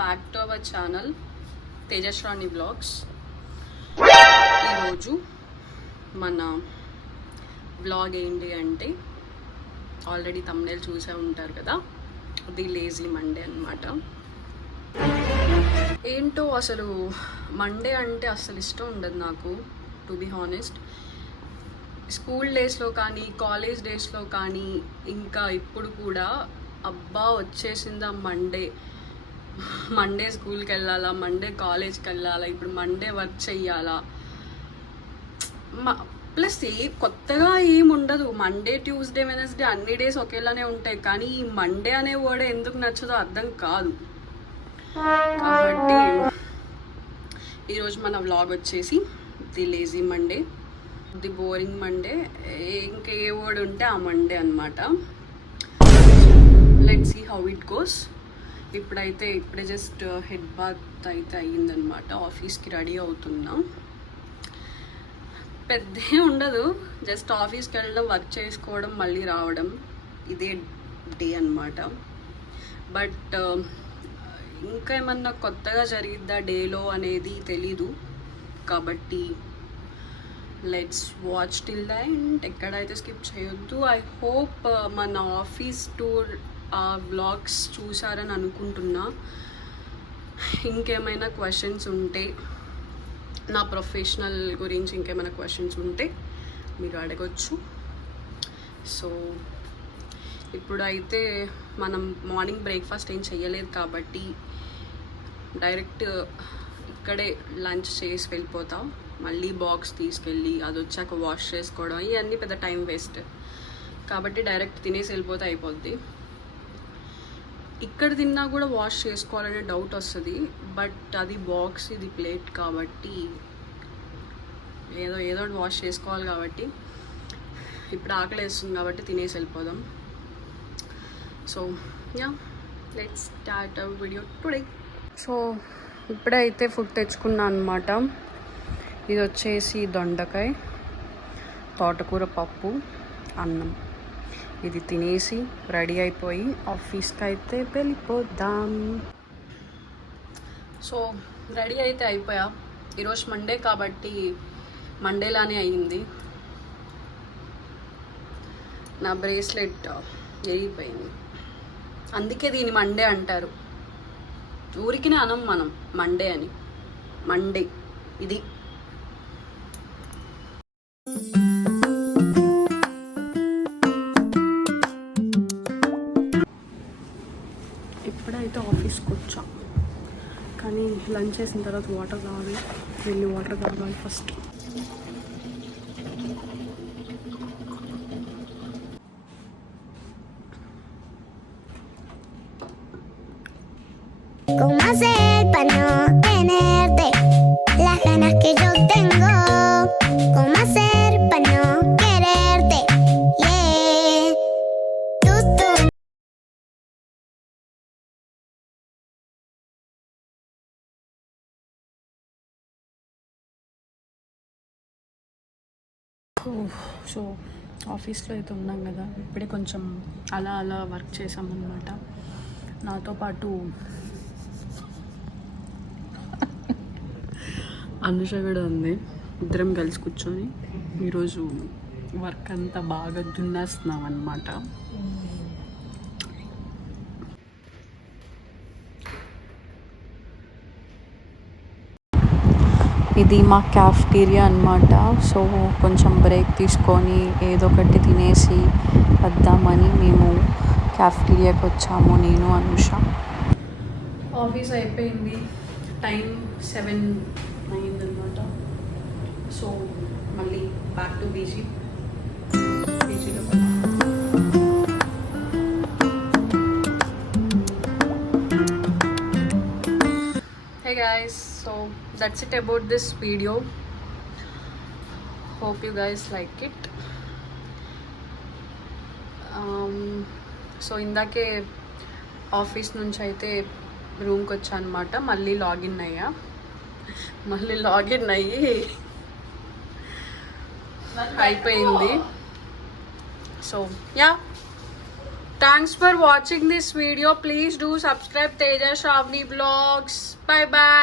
Back to our channel Tejasrani vlogs. ఈరోజు మన vlog ఏంటి అంటే ఆల్రెడీ తమ్నైల్ చూసే ఉంటారు కదా, ది లేజీ మండే అన్నమాట. ఏంటో అసలు మండే అంటే అసలు ఇష్టం ఉండదు నాకు, టు బి హానెస్ట్. స్కూల్ డేస్లో కానీ కాలేజ్ డేస్లో కానీ ఇంకా ఇప్పుడు కూడా అబ్బా వచ్చేసిందా మండే స్కూల్కి వెళ్ళాలా, మండే కాలేజ్కి వెళ్ళాలా, ఇప్పుడు మండే వర్క్ చెయ్యాలా. ప్లస్ కొత్తగా ఏముండదు, మండే ట్యూస్డే వెనస్డే అన్ని డేస్ ఒకేలానే ఉంటాయి. కానీ ఈ మండే అనే వర్డ్ ఎందుకు నచ్చదో అర్థం కాదు. కాబట్టి ఈరోజు మన వ్లాగ్ వచ్చేసి the lazy Monday, the boring Monday, ఇంకా ఏ వర్డ్ ఉంటే ఆ మండే అనమాట. Let's see how it goes. ఇప్పుడే జస్ట్ హెడ్ బాత్ అయితే అయ్యిందనమాట. ఆఫీస్కి రెడీ అవుతున్నా. పెద్ద ఉండదు, జస్ట్ ఆఫీస్కి వెళ్ళడం, వర్క్ చేసుకోవడం, మళ్ళీ రావడం, ఇదే డే అనమాట. బట్ ఇంకా ఏమన్నా కొత్తగా జరిగిద్దా డేలో అనేది తెలీదు. కాబట్టి let's watch till the end. ఎక్కడైతే స్కిప్ చేయొద్దు. ఐ హోప్ మన ఆఫీస్ టూర్ ఆ వ్లాగ్స్ చూసారని అనుకుంటున్నా. ఇంకేమైనా క్వశ్చన్స్ ఉంటే, నా ప్రొఫెషనల్ గురించి ఇంకేమైనా క్వశ్చన్స్ ఉంటే మీరు అడగొచ్చు. సో ఇప్పుడైతే మనం మార్నింగ్ బ్రేక్ఫాస్ట్ ఏం చెయ్యలేదు కాబట్టి డైరెక్ట్ ఇక్కడే లంచ్ చేసి వెళ్ళిపోతాం. మళ్ళీ బాక్స్ తీసుకెళ్ళి అది వచ్చాక వాష్ చేసుకోవడం, ఇవన్నీ పెద్ద టైం వేస్ట్. కాబట్టి డైరెక్ట్ తినేసి వెళ్ళిపోతే అయిపోద్ది. ఇక్కడ తిన్నా కూడా వాష్ చేసుకోవాలనే డౌట్ వస్తుంది. బట్ అది బాక్స్, ఇది ప్లేట్ కాబట్టి ఏదో వాష్ చేసుకోవాలి. కాబట్టి ఇప్పుడు ఆకలి వేస్తుంది కాబట్టి తినేసి వెళ్ళిపోదాం. So yeah, let's start our video today. So ఇప్పుడైతే ఫుడ్ తెచ్చుకున్నాను అనమాట. ఇది వచ్చేసి దొండకాయ, తోటకూర పప్పు, అన్నం. ఇది తినేసి రెడీ అయిపోయి ఆఫీస్కి అయితే వెళ్ళిపోదాం. సో రెడీ అయితే అయిపోయా. ఈరోజు మండే కాబట్టి మండేలానే అయ్యింది. నా బ్రేస్లెట్ ఎరిగిపోయింది, అందుకే దీన్ని మండే అంటారు. ఊరికినే అనం మనం మండే అని. మండే ఇది. ఇప్పుడైతే ఆఫీస్కి వచ్చా, కానీ లంచ్ చేసిన తర్వాత వాటర్ తాగాలి. వెళ్ళి వాటర్ తాగాలి first. ¿Cómo hacer para no tenerte las ganas que yo tengo? ¿Cómo hacer para no quererte? Yeah. Tú. So ఆఫీస్లో అయితే ఉన్నాం కదా, ఇప్పుడే కొంచెం అలా వర్క్ చేసామన్నమాట. నాతో పాటు అనుష కూడా ఉంది. ఇద్దరం కలిసి కూర్చొని ఈరోజు వర్క్ అంతా బాగా దున్నేస్తున్నాం అన్నమాట. ఇది మా క్యాఫ్టీరియా అన్నమాట. సో కొంచెం బ్రేక్ తీసుకొని ఏదో ఒకటి తినేసి వద్దామని మేము క్యాఫ్టీరియాకి వచ్చాము, నేను అనుష. ఆఫీస్ అయిపోయింది, టైం 7 అయిందనమాట. సో మళ్ళీ బ్యాక్ టు పీజీలో. Hey guys, so that's it about this video. Hope you guys like it. So ఇందాకే ఆఫీస్ నుంచి అయితే రూమ్కి వచ్చా అనమాట. మళ్ళీ లాగిన్ అయ్యి అయిపోయింది. So yeah, Thanks for watching this video. Please do subscribe Teja Shravani Vlogs. Bye bye.